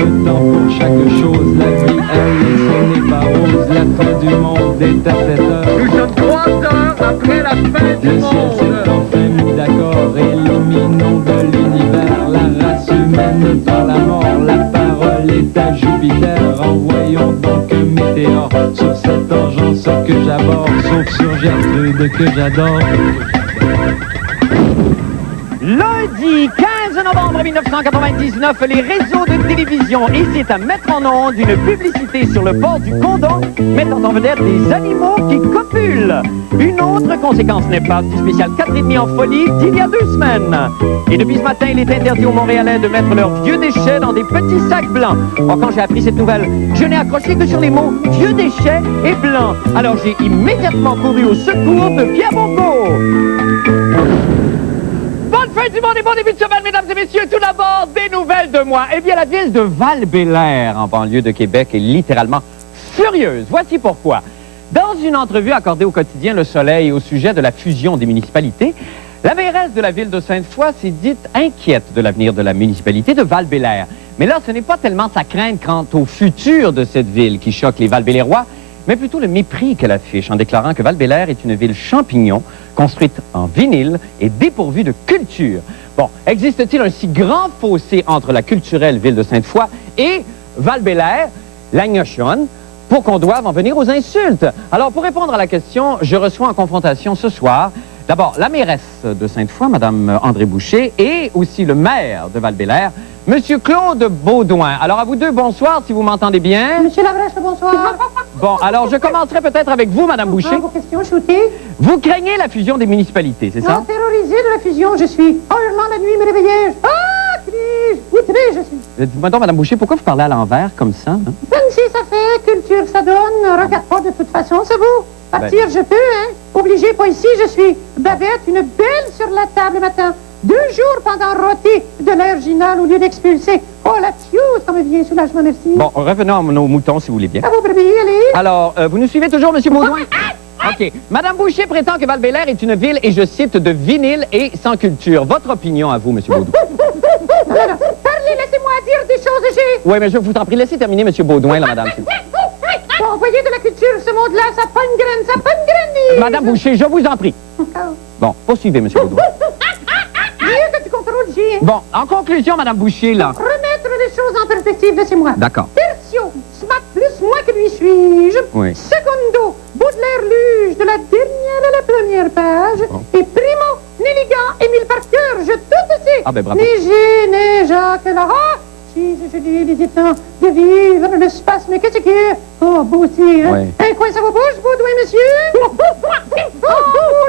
un temps pour chaque chose. La vie, elle, ce n'est pas rose. La fin du monde est à 7 heures. Nous sommes 3 heures après la fin du Le ciel s'est monde. enfin mis d'accord. Éliminons de l'univers la race humaine par la mort. La parole est à Jupiter. Envoyons donc un météore sur cette engeance que j'aborde, sauf sur Gertrude que j'adore. Lundi 15 novembre 1999, les réseaux de télévision hésitent à mettre en onde une publicité sur le port du condom mettant en vedette des animaux qui copulent. Une autre conséquence néfaste du spécial 4,5 en folie d'il y a 2 semaines. Et depuis ce matin, il est interdit aux Montréalais de mettre leurs vieux déchets dans des petits sacs blancs. Or, quand j'ai appris cette nouvelle, je n'ai accroché que sur les mots vieux déchets et blanc. Alors j'ai immédiatement couru au secours de Pierre Bongo. Bonne fin du monde et bon début de semaine, mesdames et messieurs. Tout d'abord, des nouvelles de moi. Eh bien, la ville de Val-Bélair, en banlieue de Québec, est littéralement furieuse. Voici pourquoi. Dans une entrevue accordée au quotidien Le Soleil au sujet de la fusion des municipalités, la mairesse de la ville de Sainte-Foy s'est dite inquiète de l'avenir de la municipalité de Val-Bélair. Mais là, ce n'est pas tellement sa crainte quant au futur de cette ville qui choque les Val-Bélairois, mais plutôt le mépris qu'elle affiche en déclarant que Val-Bélair est une ville champignon, construite en vinyle et dépourvue de culture. Bon, existe-t-il un si grand fossé entre la culturelle ville de Sainte-Foy et Val-Bélair, la gnochonne, pour qu'on doive en venir aux insultes? Alors, pour répondre à la question, je reçois en confrontation ce soir, d'abord, la mairesse de Sainte-Foy, Mme André Boucher, et aussi le maire de Val-Bélair, M. Claude Baudouin. Alors, à vous deux, bonsoir, si vous m'entendez bien. Monsieur Labrèche, bonsoir. Bon, alors, je commencerai peut-être avec vous, Mme Boucher. Vos questions, shootées. Vous craignez la fusion des municipalités, c'est ça? Non, terrorisé de la fusion, je suis. Hurlement la nuit, me réveillais-je. Ah, crie-je, outré, je suis. Dites-moi donc, Mme Boucher, pourquoi vous parlez à l'envers comme ça? Hein? Même si ça fait, culture ça donne, regarde pas de toute façon, c'est vous. Partir, je peux, hein. Obligé, pas ici, je suis. Babette, une belle sur la table le matin. 2 jours pendant rôter de l'air ginal au lieu d'expulser. Oh, la fuse, ça me vient, soulagement, merci. Bon, revenons à nos moutons, si vous voulez bien. À vous, bébé, allez. Alors, vous nous suivez toujours, M. Baudouin? OK. Mme Boucher prétend que Val-Bélair est une ville, et je cite, de vinyle et sans culture. Votre opinion à vous, M. Baudouin? Alors, parlez, laissez-moi dire des choses, j'ai... Oui, mais je vous en prie, laissez terminer, M. Baudouin, là, madame. Bon, voyez de la culture, ce monde-là, ça pas une graine, ça pas une graine. Madame Boucher, je vous en prie. Bon, poursuivez, M. Baudouin. Mieux que tu contrôles, j'ai... Bon, en conclusion, Mme Boucher, là... Remettre les choses en perspective, laissez-moi. D'accord. Tertio, smart plus moi que lui suis-je. Oui. Secondo, Baudelaire luge de la dernière à la première page. Bon. Et primo, Nelligan, Émile Parker, je tout sais. Ah, ben bravo. Léger, né, Jacques, Lara. Si je dis les temps de vivre le spasme, qu'est-ce que c'est? Oh, beauté, hein? Oui. Un coin, ça vous bouge, Baudouin, monsieur? Oh,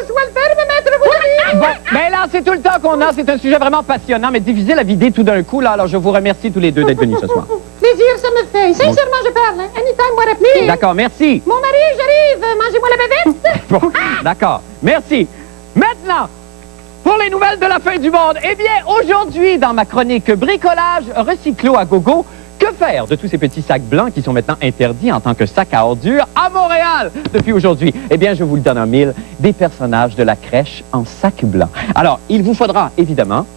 je dois le faire, me mettre, vous l'avez? Bon, ben là, c'est tout le temps qu'on a. C'est un sujet vraiment passionnant, mais difficile à vider tout d'un coup, là. Alors, je vous remercie tous les deux d'être venus ce soir. Plaisir, ça me fait. Sincèrement, je parle, hein? Anytime, moi, rappeler. D'accord, merci. Mon mari, j'arrive. Mangez-moi la bavette. Bon, d'accord, merci. Maintenant, pour les nouvelles de la fin du monde, eh bien, aujourd'hui, dans ma chronique bricolage, recyclo à gogo, que faire de tous ces petits sacs blancs qui sont maintenant interdits en tant que sacs à ordures à Montréal depuis aujourd'hui? Eh bien, je vous le donne en mille, des personnages de la crèche en sac blanc. Alors, il vous faudra, évidemment,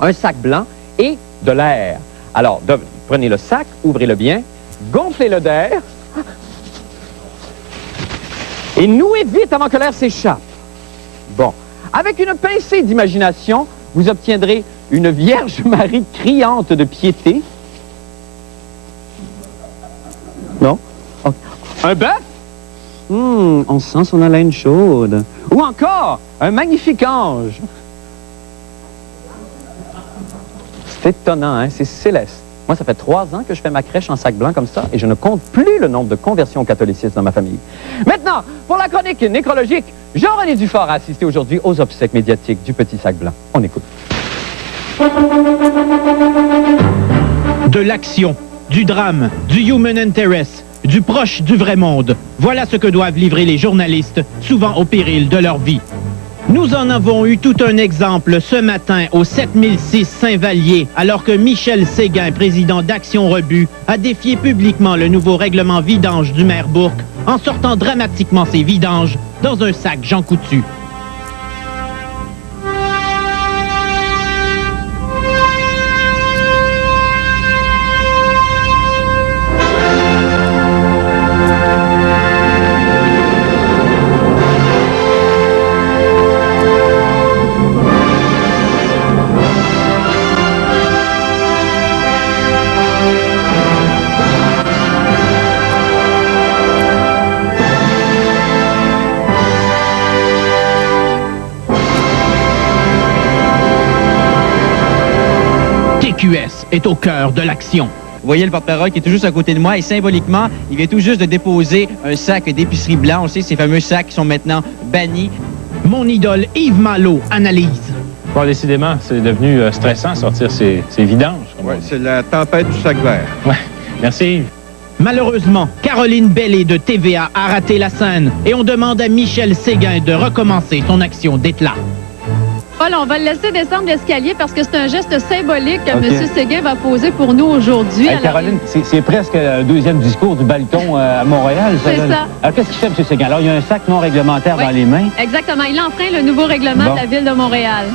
un sac blanc et de l'air. Alors, prenez le sac, ouvrez-le bien, gonflez-le d'air et nouez vite avant que l'air s'échappe. Bon. Avec une pincée d'imagination, vous obtiendrez une Vierge Marie criante de piété. Non? Oh. Un bœuf? On sent son haleine chaude. Ou encore, un magnifique ange. C'est étonnant, hein? C'est céleste. Moi, ça fait 3 ans que je fais ma crèche en sac blanc comme ça et je ne compte plus le nombre de conversions au catholicisme dans ma famille. Maintenant, pour la chronique nécrologique, Jean-René Dufort a assisté aujourd'hui aux obsèques médiatiques du petit sac blanc. On écoute. De l'action, du drame, du human interest, du proche du vrai monde. Voilà ce que doivent livrer les journalistes, souvent au péril de leur vie. Nous en avons eu tout un exemple ce matin au 7006 Saint-Vallier, alors que Michel Séguin, président d'Action Rebut, a défié publiquement le nouveau règlement vidange du maire Bourque en sortant dramatiquement ses vidanges dans un sac Jean Coutu. TQS est au cœur de l'action. Vous voyez le porte-parole qui est tout juste à côté de moi et symboliquement, il vient tout juste de déposer un sac d'épicerie blanc. On sait ces fameux sacs qui sont maintenant bannis. Mon idole Yves Malo analyse. Bon, décidément, c'est devenu stressant sortir ces vidanges. Oui, c'est la tempête du sac vert. Ouais, merci Yves. Malheureusement, Caroline Bellé de TVA a raté la scène et on demande à Michel Séguin de recommencer son action d'éclat. Paul, on va le laisser descendre l'escalier parce que c'est un geste symbolique que M. Séguin va poser pour nous aujourd'hui. Hey, Caroline, c'est presque le deuxième discours du baliton à Montréal. C'est ça. Alors, qu'est-ce qu'il fait, M. Séguin? Alors, il y a un sac non réglementaire dans les mains. Exactement. Il enfreint le nouveau règlement de la Ville de Montréal.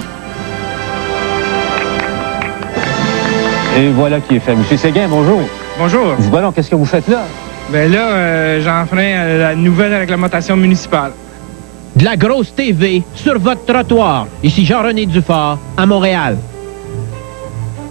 Et voilà qui est fait. M. Séguin, bonjour. Bonjour. Dis, bon, qu'est-ce que vous faites là? Ben là, j'enfreins la nouvelle réglementation municipale. De la grosse TV sur votre trottoir. Ici Jean-René Dufort, à Montréal.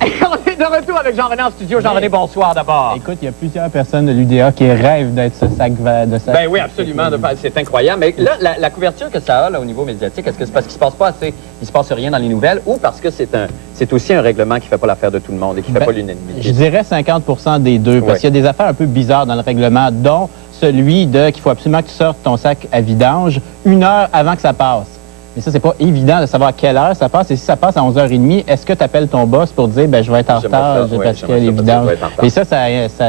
On est de retour avec Jean-René en studio. Jean-René, bonsoir d'abord. Écoute, il y a plusieurs personnes de l'UDA qui rêvent d'être ce sac de sac. Ben oui, absolument. C'est incroyable. Mais là, la couverture que ça a là, au niveau médiatique, est-ce que c'est parce qu'il se passe pas assez, il se passe rien dans les nouvelles ou parce que c'est aussi un règlement qui fait pas l'affaire de tout le monde et qui fait pas l'unanimité? Je dirais 50% des deux, parce qu'il y a des affaires un peu bizarres dans le règlement, dont celui qu'il faut absolument que tu sortes ton sac à vidange 1 heure avant que ça passe. Mais ça, c'est pas évident de savoir à quelle heure ça passe. Et si ça passe à 11h30, est-ce que tu appelles ton boss pour dire, ben je vais être en retard parce que les vidanges... Et ça,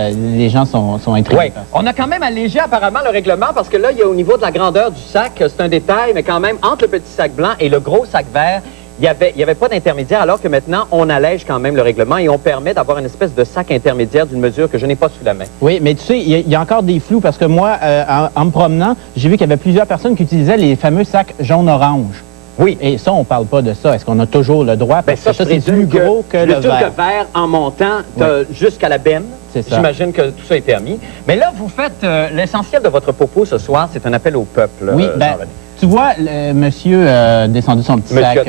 les gens sont intrigués. Oui. On a quand même allégé apparemment le règlement parce que là, il y a au niveau de la grandeur du sac, c'est un détail, mais quand même, entre le petit sac blanc et le gros sac vert, il y avait pas d'intermédiaire, alors que maintenant, on allège quand même le règlement et on permet d'avoir une espèce de sac intermédiaire d'une mesure que je n'ai pas sous la main. Oui, mais tu sais, il y a encore des flous parce que moi, en me promenant, j'ai vu qu'il y avait plusieurs personnes qui utilisaient les fameux sacs jaune-orange. Oui. Et ça, on parle pas de ça. Est-ce qu'on a toujours le droit? Parce que ça, c'est plus gros que le vert. Le vert, en montant jusqu'à la benne, j'imagine que tout ça est permis. Mais là, vous faites l'essentiel de votre propos ce soir, c'est un appel au peuple. Oui, tu vois, monsieur a descendu son petit sac.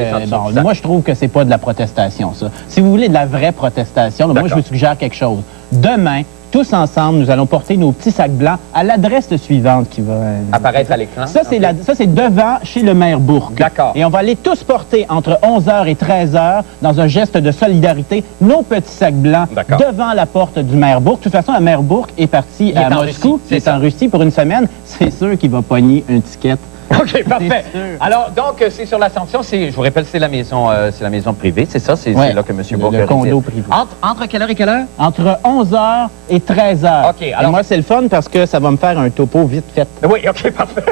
Moi, je trouve que c'est pas de la protestation, ça. Si vous voulez de la vraie protestation, moi, je vous suggère quelque chose. Demain, tous ensemble, nous allons porter nos petits sacs blancs à l'adresse suivante qui va... apparaître à l'écran. Ça, c'est devant, chez le maire Bourque. D'accord. Et on va aller tous porter entre 11h et 13h, dans un geste de solidarité, nos petits sacs blancs devant la porte du maire Bourque. De toute façon, le maire Bourque est parti à Moscou. Il est en Russie pour une semaine. C'est sûr qu'il va pogner une ticket. OK, parfait. Alors, donc, c'est sur l'Assomption. Je vous rappelle, c'est la maison privée, c'est ça? C'est là que M. Bourque le condo privé. Entre quelle heure et quelle heure? Entre 11h et 13h. OK. Alors, moi, c'est le fun parce que ça va me faire un topo vite fait. Oui, OK, parfait.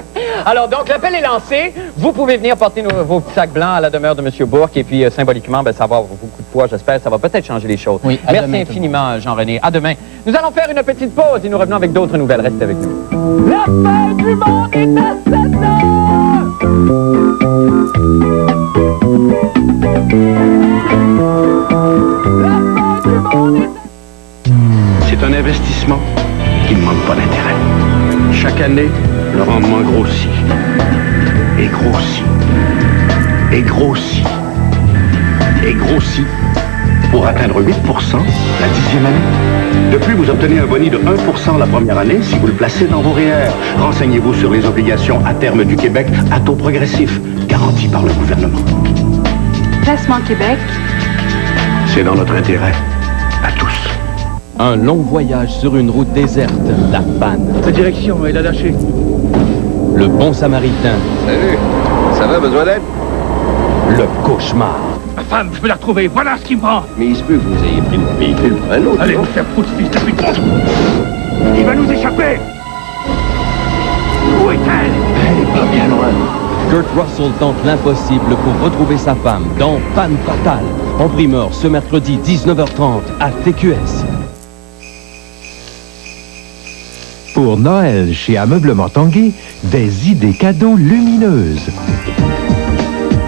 Alors, donc, l'appel est lancé. Vous pouvez venir porter vos petits sacs blancs à la demeure de M. Bourque. Et puis, symboliquement, ça va avoir beaucoup de poids, j'espère. Ça va peut-être changer les choses. Oui, merci infiniment, Jean-René. À demain. Nous allons faire une petite pause et nous revenons avec d'autres nouvelles. Restez avec nous. La fin du monde est à 7 heures! C'est un investissement qui ne manque pas d'intérêt. Chaque année, le rendement grossit. Et grossit. Et grossit. Et grossit pour atteindre 8% la 10e année. De plus, vous obtenez un boni de 1% la première année si vous le placez dans vos REER. Renseignez-vous sur les obligations à terme du Québec à taux progressif, garanti par le gouvernement. Placement Québec. C'est dans notre intérêt, à tous. Un long voyage sur une route déserte, la panne. La direction, il a lâché. Le bon samaritain. Salut, ça va, besoin d'aide? Le cauchemar. Ma femme, je peux la retrouver, voilà ce qui me prend. Mais il se peut que vous ayez pris votre véhicule pour un autre. Allez vous faire foutre, fils de pute. Il va nous échapper. Où est-elle? Elle est pas bien loin. Kurt Russell tente l'impossible pour retrouver sa femme dans Panne fatale. En primeur ce mercredi 19h30 à TQS. Pour Noël, chez Ameublement Tanguay, des idées cadeaux lumineuses.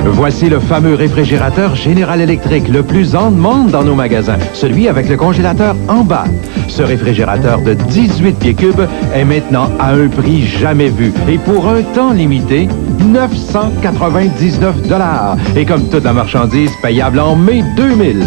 Voici le fameux réfrigérateur General Electric, le plus en demande dans nos magasins, celui avec le congélateur en bas. Ce réfrigérateur de 18 pieds cubes est maintenant à un prix jamais vu et pour un temps limité, 999 $. Et comme toute la marchandise, payable en mai 2000.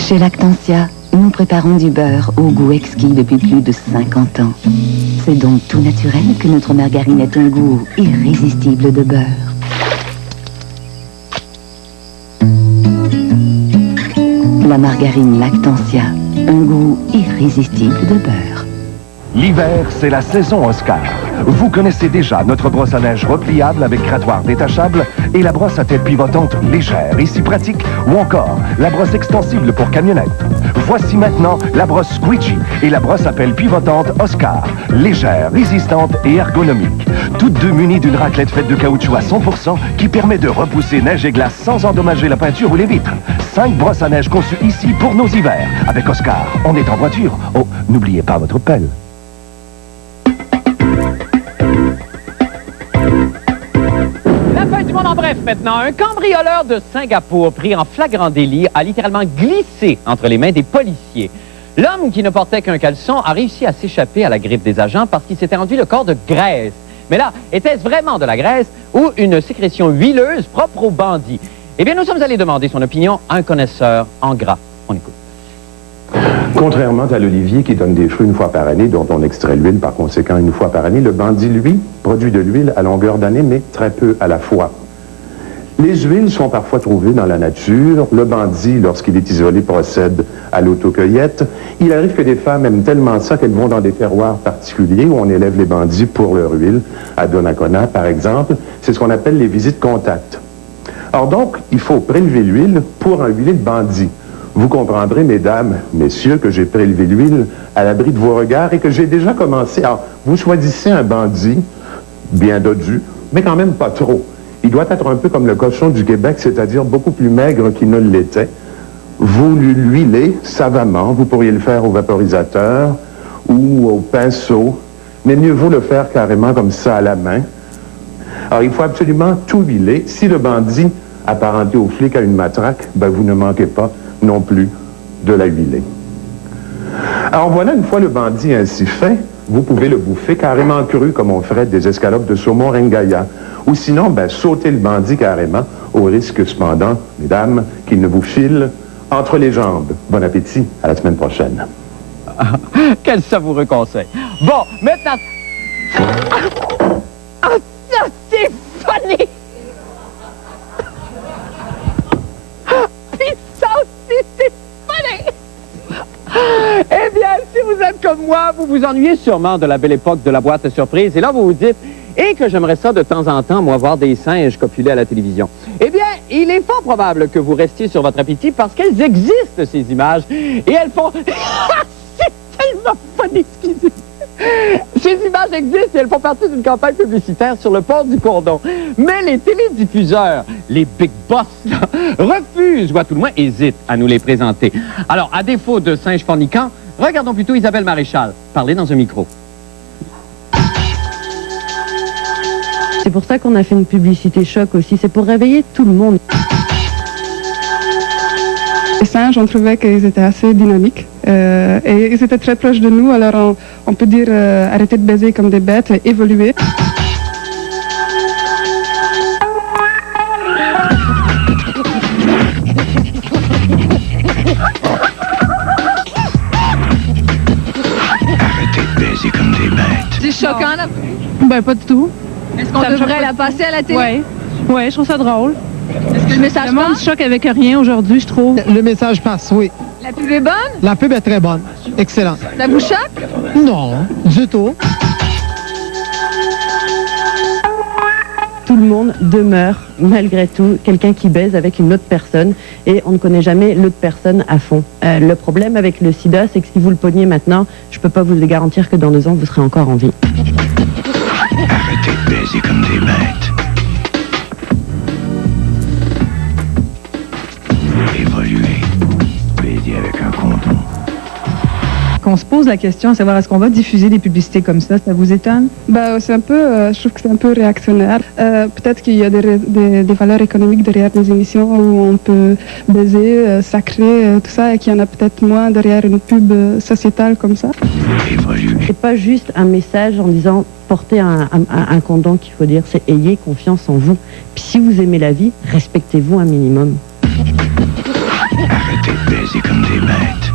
Chez Lactantia, nous nous préparons du beurre au goût exquis depuis plus de 50 ans. C'est donc tout naturel que notre margarine ait un goût irrésistible de beurre. La margarine Lactantia, un goût irrésistible de beurre. L'hiver, c'est la saison Oscar. Vous connaissez déjà notre brosse à neige repliable avec grattoir détachable et la brosse à tête pivotante légère et si pratique, ou encore la brosse extensible pour camionnette. Voici maintenant la brosse Squeegee et la brosse à pelle pivotante Oscar, légère, résistante et ergonomique. Toutes deux munies d'une raclette faite de caoutchouc à 100% qui permet de repousser neige et glace sans endommager la peinture ou les vitres. 5 brosses à neige conçues ici pour nos hivers. Avec Oscar, on est en voiture. Oh, n'oubliez pas votre pelle. En bref, maintenant, un cambrioleur de Singapour pris en flagrant délit a littéralement glissé entre les mains des policiers. L'homme qui ne portait qu'un caleçon a réussi à s'échapper à la griffe des agents parce qu'il s'était rendu le corps de graisse. Mais là, était-ce vraiment de la graisse ou une sécrétion huileuse propre aux bandits? Eh bien, nous sommes allés demander son opinion à un connaisseur en gras. On écoute. Contrairement à l'olivier qui donne des fruits une fois par année, dont on extrait l'huile par conséquent une fois par année, le bandit, lui, produit de l'huile à longueur d'année, mais très peu à la fois. Les huiles sont parfois trouvées dans la nature. Le bandit, lorsqu'il est isolé, procède à l'autocueillette. Il arrive que des femmes aiment tellement ça qu'elles vont dans des terroirs particuliers où on élève les bandits pour leur huile. À Donnacona, par exemple, c'est ce qu'on appelle les visites contact. Or donc, il faut prélever l'huile pour un huilé de bandit. Vous comprendrez, mesdames, messieurs, que j'ai prélevé l'huile à l'abri de vos regards et que j'ai déjà commencé. Alors, vous choisissez un bandit, bien dodu, mais quand même pas trop. Il doit être un peu comme le cochon du Québec, c'est-à-dire beaucoup plus maigre qu'il ne l'était. Vous l'huilez savamment, vous pourriez le faire au vaporisateur ou au pinceau, mais mieux vaut le faire carrément comme ça à la main. Alors, il faut absolument tout huiler. Si le bandit, apparenté au flic, a une matraque, ben, vous ne manquez pas non plus de la huiler. Alors voilà, une fois le bandit ainsi fait, vous pouvez le bouffer carrément cru, comme on ferait des escalopes de saumon ringaya. Ou sinon, ben, sauter le bandit carrément, au risque cependant, mesdames, qu'il ne vous file entre les jambes. Bon appétit, à la semaine prochaine. Quel savoureux conseil. Bon, maintenant... Ah, ça, c'est funny! Puis ça aussi, c'est funny! Eh bien, si vous êtes comme moi, vous vous ennuyez sûrement de la belle époque de la boîte à surprise. Et là, vous vous dites... Et que j'aimerais ça de temps en temps, moi, voir des singes copuler à la télévision. Eh bien, il est fort probable que vous restiez sur votre appétit parce qu'elles existent, ces images. Et elles font... C'est tellement funny, excusez. Ces images existent et elles font partie d'une campagne publicitaire sur le port du Cordon. Mais les télédiffuseurs, les big boss, là, refusent, ou à tout le moins hésitent à nous les présenter. Alors, à défaut de singes fornicants, regardons plutôt Isabelle Maréchal parler dans un micro. C'est pour ça qu'on a fait une publicité choc aussi, c'est pour réveiller tout le monde. Les singes, on trouvait qu'ils étaient assez dynamiques et ils étaient très proches de nous, alors on peut dire arrêter de baiser comme des bêtes, évoluer. Arrêtez de baiser comme des bêtes. C'est choquant, là? Ben, pas du tout. Est-ce qu'on devrait la passer à la télé? Oui, ouais, je trouve ça drôle. Est-ce que le message passe? Le monde choque avec rien aujourd'hui, je trouve. Le message passe, oui. La pub est bonne? La pub est très bonne. Excellente. Ça vous choque? Non, du tout. Tout le monde demeure, malgré tout, quelqu'un qui baise avec une autre personne et on ne connaît jamais l'autre personne à fond. Le problème avec le sida, c'est que si vous le pognez maintenant, je peux pas vous le garantir que dans 2 ans, vous serez encore en vie. Arrêtez de baiser comme des bêtes. Évoluez. Baiser avec un condom. Qu'on se pose la question à savoir est-ce qu'on va diffuser des publicités comme ça vous étonne? Ben, c'est un peu, je trouve que c'est un peu réactionnaire. Peut-être qu'il y a des valeurs économiques derrière des émissions où on peut baiser, sacrer, tout ça, et qu'il y en a peut-être moins derrière une pub sociétale comme ça. C'est pas juste un message en disant portez un condom qu'il faut dire, c'est ayez confiance en vous. Puis si vous aimez la vie, respectez-vous un minimum. Arrêtez de baiser comme des bêtes.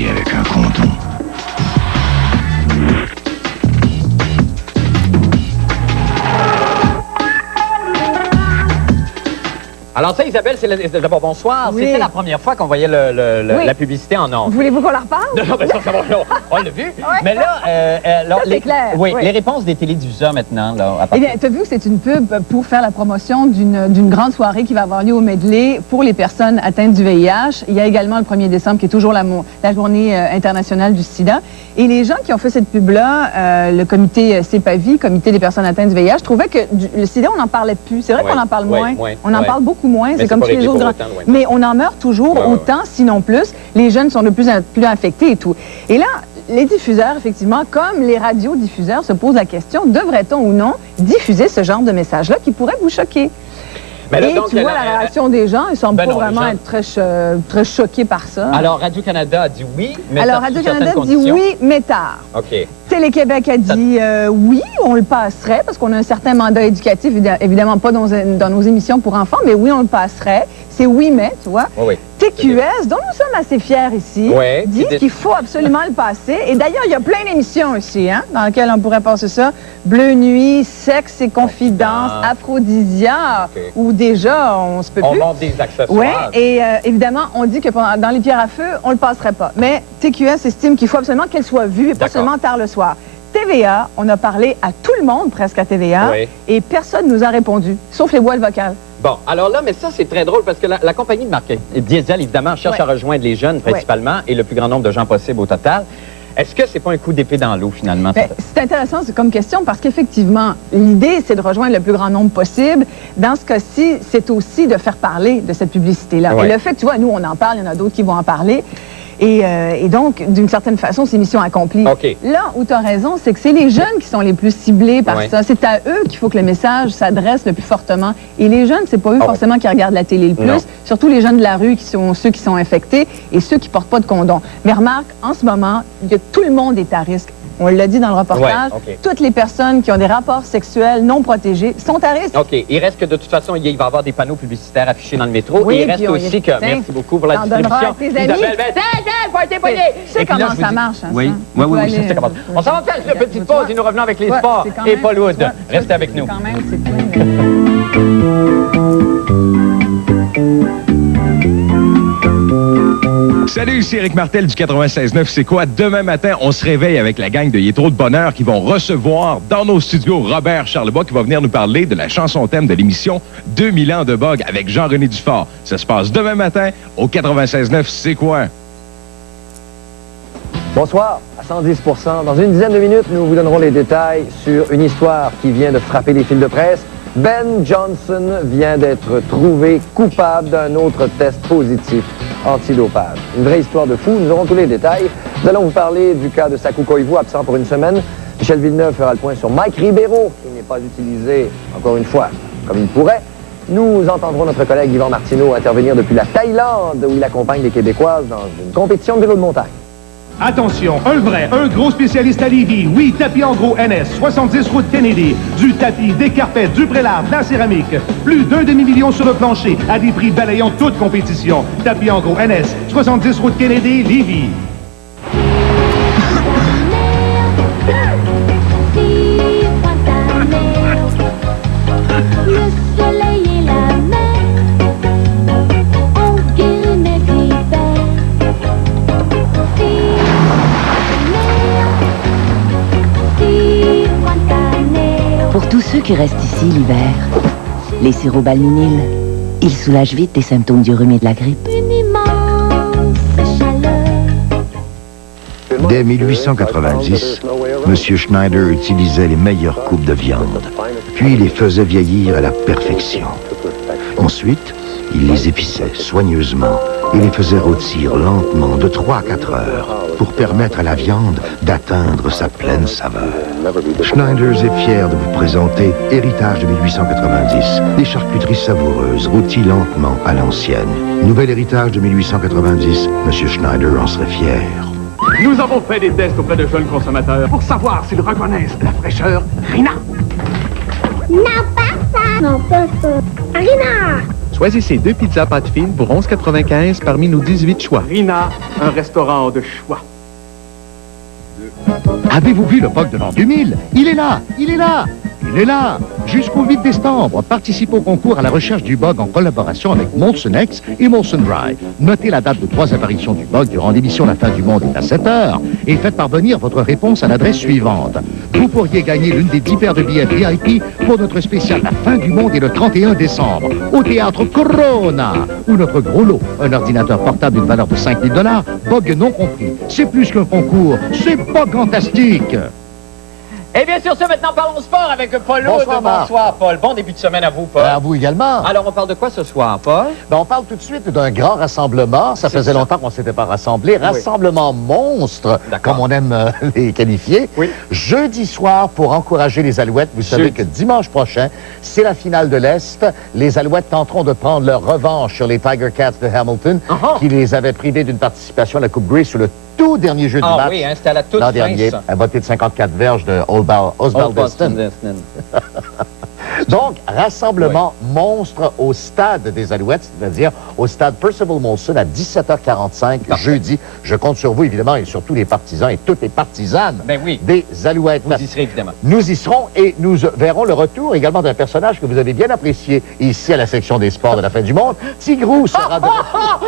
baiser avec un condom. Alors ça, Isabelle, c'est d'abord bonsoir. Oui. C'était la première fois qu'on voyait Oui. la publicité en ondes. Voulez-vous qu'on la reparle? Non, mais ça va, on l'a vu. Oui. Mais là, alors, c'est clair. Oui, Oui. les réponses des télédiffuseurs maintenant. Là, à Eh bien, tu as vu que c'est une pub pour faire la promotion d'une grande soirée qui va avoir lieu au Medley pour les personnes atteintes du VIH. Il y a également le 1er décembre qui est toujours la journée internationale du sida. Et les gens qui ont fait cette pub-là, le comité CEPAVI, comité des personnes atteintes du VIH, trouvaient que le sida, on n'en parlait plus. C'est vrai qu'on en parle moins. On en parle beaucoup moins. C'est comme tous les autres. Mais on en meurt toujours autant, sinon plus. Les jeunes sont de plus en plus infectés et tout. Et là, les diffuseurs, effectivement, comme les radiodiffuseurs, se posent la question, devrait-on ou non diffuser ce genre de message-là qui pourrait vous choquer? Mais là, et donc, tu vois la réaction des gens, ils ne semblent pas vraiment être très choqués par ça. Alors, Radio-Canada a dit oui, mais alors, Radio-Canada dit oui, mais tard. OK. Télé-Québec a dit oui, on le passerait, parce qu'on a un certain mandat éducatif, évidemment pas dans nos émissions pour enfants, mais oui, on le passerait. C'est oui, mais, tu vois. Oui. TQS, dont nous sommes assez fiers ici, dit qu'il faut absolument le passer. Et d'ailleurs, il y a plein d'émissions ici, hein, dans lesquelles on pourrait passer ça. Bleu Nuit, Sexe et Confidence, Aphrodisia, où déjà, on se peut plus. On vend des accessoires. Oui, et évidemment, on dit que dans les pierres à feu, on le passerait pas. Mais TQS estime qu'il faut absolument qu'elle soit vue, et pas seulement tard le soir. TVA, on a parlé à tout le monde, presque à TVA, et personne ne nous a répondu, sauf les boîtes vocales. Bon, alors là, mais ça, c'est très drôle parce que la compagnie de marque Diesel, évidemment, cherche à rejoindre les jeunes principalement et le plus grand nombre de gens possible au total. Est-ce que c'est pas un coup d'épée dans l'eau, finalement? C'est intéressant, c'est comme question, parce qu'effectivement, l'idée, c'est de rejoindre le plus grand nombre possible. Dans ce cas-ci, c'est aussi de faire parler de cette publicité-là. Et le fait, tu vois, nous, on en parle, il y en a d'autres qui vont en parler. Et donc, d'une certaine façon, c'est mission accomplie. Là où tu as raison, c'est que c'est les jeunes qui sont les plus ciblés par ça. C'est à eux qu'il faut que le message s'adresse le plus fortement. Et les jeunes, c'est pas eux forcément qui regardent la télé le plus. Surtout les jeunes de la rue, qui sont ceux qui sont infectés et ceux qui portent pas de condom. Mais remarque, en ce moment, tout le monde est à risque. On l'a dit dans le reportage, toutes les personnes qui ont des rapports sexuels non protégés sont à risque. OK. Il reste que de toute façon, il va y avoir des panneaux publicitaires affichés dans le métro. Oui, et il reste aussi que... Merci beaucoup pour la distribution. Tes amis. Tu sais comment ça marche, hein, oui, oui, oui, oui, c'est comment. On s'en va faire une petite pause et nous revenons avec les sports et Paul Wood. Restez avec nous. Quand même, c'est plein de... Salut, c'est Éric Martel du 96.9. C'est quoi? Demain matin, on se réveille avec la gang de Yétro de Bonheur qui vont recevoir dans nos studios Robert Charlebois qui va venir nous parler de la chanson thème de l'émission 2000 ans de bug avec Jean-René Dufort. Ça se passe demain matin au 96.9. C'est quoi? Bonsoir, à 110 %. Dans une dizaine de minutes, nous vous donnerons les détails sur une histoire qui vient de frapper les fils de presse. Ben Johnson vient d'être trouvé coupable d'un autre test positif antidopage. Une vraie histoire de fou, nous aurons tous les détails. Nous allons vous parler du cas de Sakou Koivu, absent pour une semaine. Michel Villeneuve fera le point sur Mike Ribeiro, qui n'est pas utilisé, encore une fois, comme il pourrait. Nous entendrons notre collègue Yvan Martineau intervenir depuis la Thaïlande, où il accompagne les Québécoises dans une compétition de vélo de montagne. Attention, un gros spécialiste à Lévis. Oui, Tapis en gros NS, 70 route Kennedy. Du tapis, des carpettes, du prélat, de la céramique. Plus d'un demi-million sur le plancher, à des prix balayant toute compétition. Tapis en gros NS, 70 route Kennedy, Lévis. Pour tous ceux qui restent ici l'hiver, les sirops Balminil, ils soulagent vite les symptômes du rhume et de la grippe. Dès 1890, M. Schneider utilisait les meilleures coupes de viande, puis les faisait vieillir à la perfection. Ensuite, il les épissait soigneusement et les faisait rôtir lentement de 3 à 4 heures pour permettre à la viande d'atteindre sa pleine saveur. Schneider's est fier de vous présenter Héritage de 1890, des charcuteries savoureuses rôties lentement à l'ancienne. Nouvel héritage de 1890, M. Schneider en serait fier. Nous avons fait des tests auprès de jeunes consommateurs pour savoir s'ils reconnaissent la fraîcheur Rina. Non, pas ça. Non, pas ça. Rina. Choisissez 2 pizzas pâte fine pour 11,95 parmi nos 18 choix. Rina, un restaurant de choix. Avez-vous vu le bug de l'an 2000? Il est là! Il est là! Il est là! Jusqu'au 8 décembre, participez au concours à la recherche du bug en collaboration avec Molson X et Molson Dry. Notez la date de 3 apparitions du bug durant l'émission La fin du monde est à 7 heures et faites parvenir votre réponse à l'adresse suivante. Vous pourriez gagner l'une des 10 paires de billets VIP pour notre spécial La fin du monde est le 31 décembre au Théâtre Corona, ou notre gros lot, un ordinateur portable d'une valeur de 5 000 $, bug non compris. C'est plus qu'un concours, c'est pas fantastique! Et bien sur ce, maintenant, parlons sport avec Paul Aude. Bonsoir, Marc. Bonsoir, Paul. Bon début de semaine à vous, Paul. À vous également. Alors, on parle de quoi ce soir, Paul? Ben, on parle tout de suite d'un grand rassemblement. Ça faisait longtemps qu'on ne s'était pas rassemblé. Rassemblement monstre, comme on aime les qualifier. Oui. Jeudi soir, pour encourager les Alouettes, vous savez que dimanche prochain, c'est la finale de l'Est. Les Alouettes tenteront de prendre leur revanche sur les Tiger Cats de Hamilton, qui les avaient privés d'une participation à la Coupe Grey sur le tout dernier jeu du match. Ah oui, hein, c'était à la toute l'an fin, dernier, ça. un botté de 54 verges de Osbaldeston. Donc, rassemblement monstre au stade des Alouettes, c'est-à-dire au stade Percival Molson à 17h45 jeudi. Je compte sur vous, évidemment, et sur tous les partisans et toutes les partisanes des Alouettes. Vous y serez, évidemment. Nous y serons et nous verrons le retour également d'un personnage que vous avez bien apprécié ici à la section des sports de la fin du monde. Tigrou sera de retour.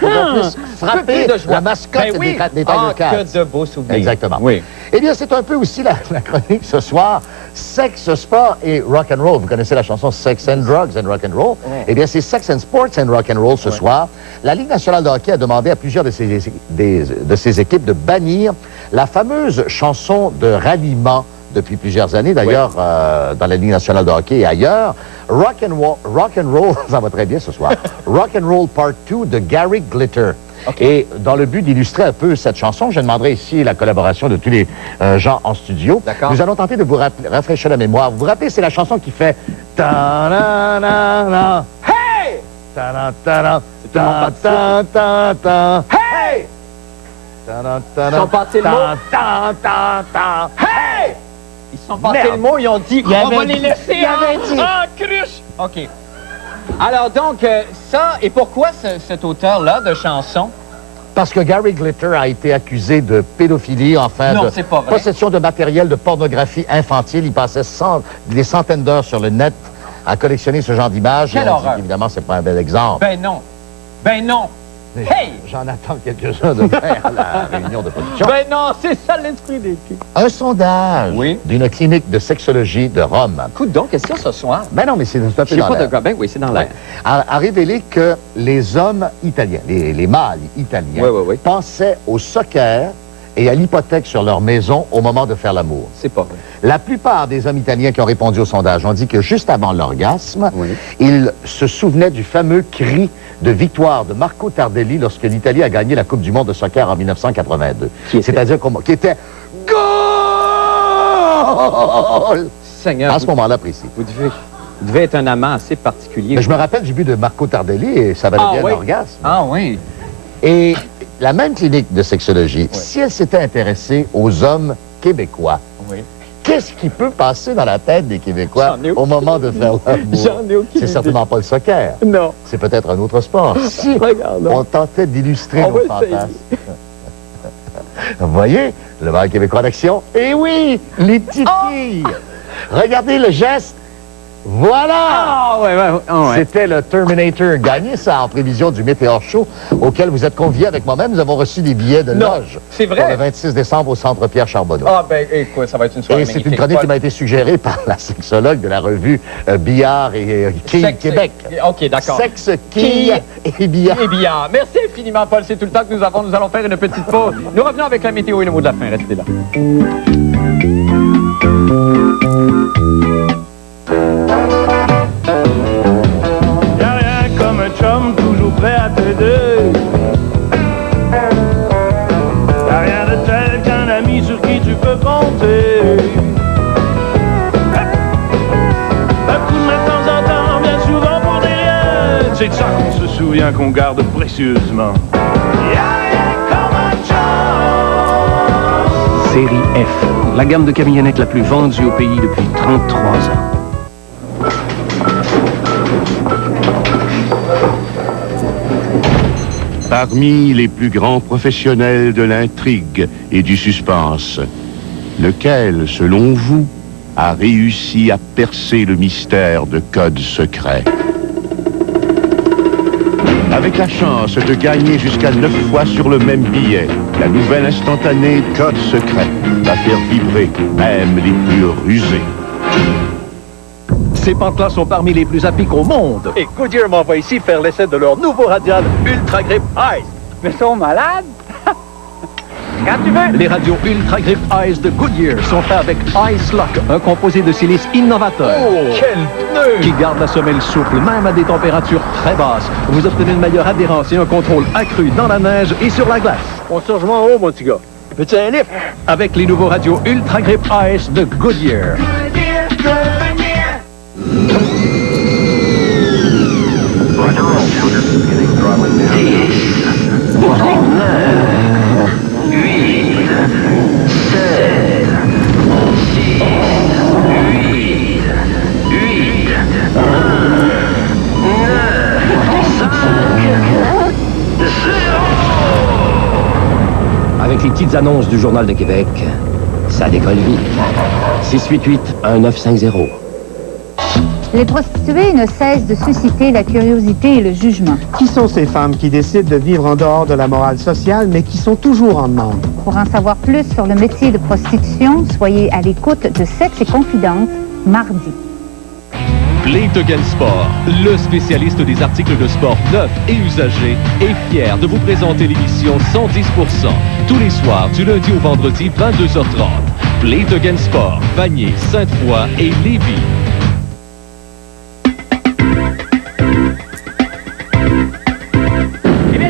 Pour qu'on puisse frapper la mascotte des Tiger Cats. Que de beaux souvenirs. Exactement. Oui. Eh bien, c'est un peu aussi la chronique ce soir. Sexe, sport et rock and roll. Vous connaissez la chanson Sex and Drugs and Rock and Roll? Eh bien, c'est Sex and Sports and Rock and Roll ce soir. La Ligue nationale de hockey a demandé à plusieurs de ses équipes de bannir la fameuse chanson de ralliement depuis plusieurs années, d'ailleurs, dans la Ligue nationale de hockey et ailleurs. Rock and Roll, ça va très bien ce soir. Rock and Roll Part 2 de Gary Glitter. Et dans le but d'illustrer un peu cette chanson, je demanderai ici la collaboration de tous les gens en studio. Nous allons tenter de vous rafraîchir la mémoire. Vous vous rappelez, c'est la chanson qui fait... Ta-na-na-na. Hey! Ta-na-ta-na. Ta-ta-ta-ta. Hey! Ta-na-ta-na. Ils sont passés le mot. Ta-ta-ta-ta. Hey! Ils sont passés le mot, ils ont dit, on va les laisser en cruche. OK. Alors donc, ça, et pourquoi cet auteur-là de chansons? Parce que Gary Glitter a été accusé de pédophilie, enfin, Non, de c'est pas vrai. possession de matériel de pornographie infantile. Il passait des centaines d'heures sur le net à collectionner ce genre d'images. Quelle horreur. Évidemment, c'est pas un bel exemple. Ben non. Ben non. Mais Hey! J'en attends quelques-uns de faire à la réunion de production. Ben non, c'est ça l'esprit des filles. Un sondage d'une clinique de sexologie de Rome. Écoute donc, qu'est-ce qu'il y a ce soir? Ben non, mais c'est un peu J'ai dans pas de l'air. gars. Ben oui, c'est dans l'air. A révélé que les hommes italiens, les mâles italiens, pensaient au soccer et à l'hypothèque sur leur maison au moment de faire l'amour. C'est pas vrai. La plupart des hommes italiens qui ont répondu au sondage ont dit que juste avant l'orgasme, ils se souvenaient du fameux cri de victoire de Marco Tardelli lorsque l'Italie a gagné la Coupe du monde de soccer en 1982. C'est-à-dire qui était goal! Seigneur. À ce moment-là précis. Vous devez être un amant assez particulier. Mais je me rappelle du but de Marco Tardelli et ça valait bien l'orgasme. Ah oui. Et la même clinique de sexologie, si elle s'était intéressée aux hommes québécois, qu'est-ce qui peut passer dans la tête des Québécois au moment de faire l'amour? C'est certainement pas le soccer. Non. C'est peut-être un autre sport. Si on tentait d'illustrer nos fantasmes. Vous voyez, le bal québécois d'action? Eh oui, les petites filles! Regardez le geste. Voilà! C'était le Terminator gagné, ça, en prévision du Météor Show, auquel vous êtes conviés avec moi-même. Nous avons reçu des billets de loge. C'est vrai? Pour le 26 décembre au Centre Pierre Charbonneau. Ah, ben, écoute, ça va être une soirée Et c'est magnifique. une chronique qui m'a été suggérée par la sexologue de la revue Billard et Quilles Québec. OK, d'accord. Sexe, quilles et billard. Et billard. Merci infiniment, Paul. C'est tout le temps que nous avons. Nous allons faire une petite pause. Nous revenons avec la météo et le mot de la fin. Restez là. Y'a rien comme un chum toujours prêt à t'aider. Y'a rien de tel qu'un ami sur qui tu peux compter. Un coup de main de temps en temps, bien souvent pour des rien. C'est de ça qu'on se souvient, qu'on garde précieusement. Y'a rien comme un chum. Série F, la gamme de camionnettes la plus vendue au pays depuis 33 ans. parmi les plus grands professionnels de l'intrigue et du suspense. Lequel, selon vous, a réussi à percer le mystère de Code secret? Avec la chance de gagner jusqu'à 9 fois sur le même billet, la nouvelle instantanée Code secret va faire vibrer même les plus rusés. Ces pentes-là sont parmi les plus à pic au monde. Et Goodyear m'envoie ici faire l'essai de leur nouveau radial Ultra Grip Ice. Mais sont malades? Quand tu veux. Les radios Ultra Grip Ice de Goodyear sont faits avec Ice Lock, un composé de silice innovateur. Oh, quel pneu! Qui garde la semelle souple, même à des températures très basses. Vous obtenez une meilleure adhérence et un contrôle accru dans la neige et sur la glace. On surge en haut, mon petit gars. Veux-tu un lift? Avec les nouveaux radios Ultra Grip Ice de Goodyear. Avec les petites annonces du Journal de Québec, ça décolle vite. 688-1950. Les prostituées ne cessent de susciter la curiosité et le jugement. Qui sont ces femmes qui décident de vivre en dehors de la morale sociale, mais qui sont toujours en demande? Pour en savoir plus sur le métier de prostitution, soyez à l'écoute de Sexe et Confidences, mardi. Plate Against Sport, le spécialiste des articles de sport neufs et usagés, est fier de vous présenter l'émission 110% tous les soirs du lundi au vendredi 22h30. Plate Against Sport, Vanier, Sainte-Foy et Lévis.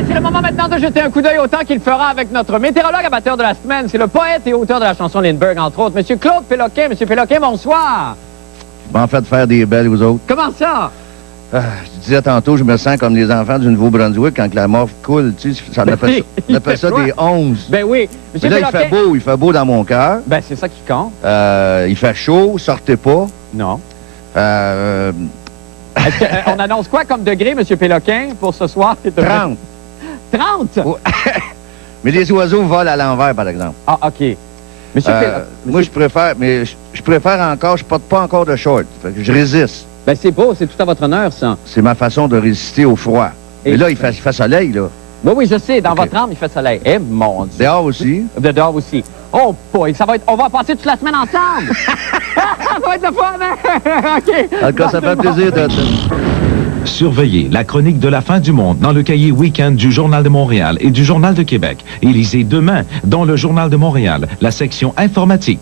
C'est le moment maintenant de jeter un coup d'œil au temps qu'il fera avec notre météorologue amateur de la semaine. C'est le poète et auteur de la chanson Lindbergh, entre autres, M. Claude Péloquin. M. Péloquin, bonsoir. Je m'en fais de faire des belles, vous autres. Comment ça? Je disais tantôt, je me sens comme les enfants du Nouveau-Brunswick quand la morphe coule, tu sais, ça on appelle ça des 11. Ben oui. Mais là, il fait beau dans mon cœur. Ben, c'est ça qui compte. Il fait chaud, sortez pas. Non. On annonce quoi comme degré, M. Péloquin, pour ce soir? 30. 30? Mais les oiseaux volent à l'envers, par exemple. Ah, OK. Moi, je préfère, mais je préfère encore, je porte pas encore de short. Fait que je résiste. Ben, c'est beau, c'est tout à votre honneur, ça. C'est ma façon de résister au froid. Mais là, il fait soleil, là. Oui, je sais, dans votre âme, il fait soleil. Eh, mon Dieu. Dehors aussi? Dehors aussi. Oh, boy, ça va être... On va passer toute la semaine ensemble! Ça va être le fun, hein? OK. En tout cas, ça fait plaisir de... Surveillez la chronique de la fin du monde dans le cahier Week-end du Journal de Montréal et du Journal de Québec. Et lisez demain dans le Journal de Montréal, la section informatique.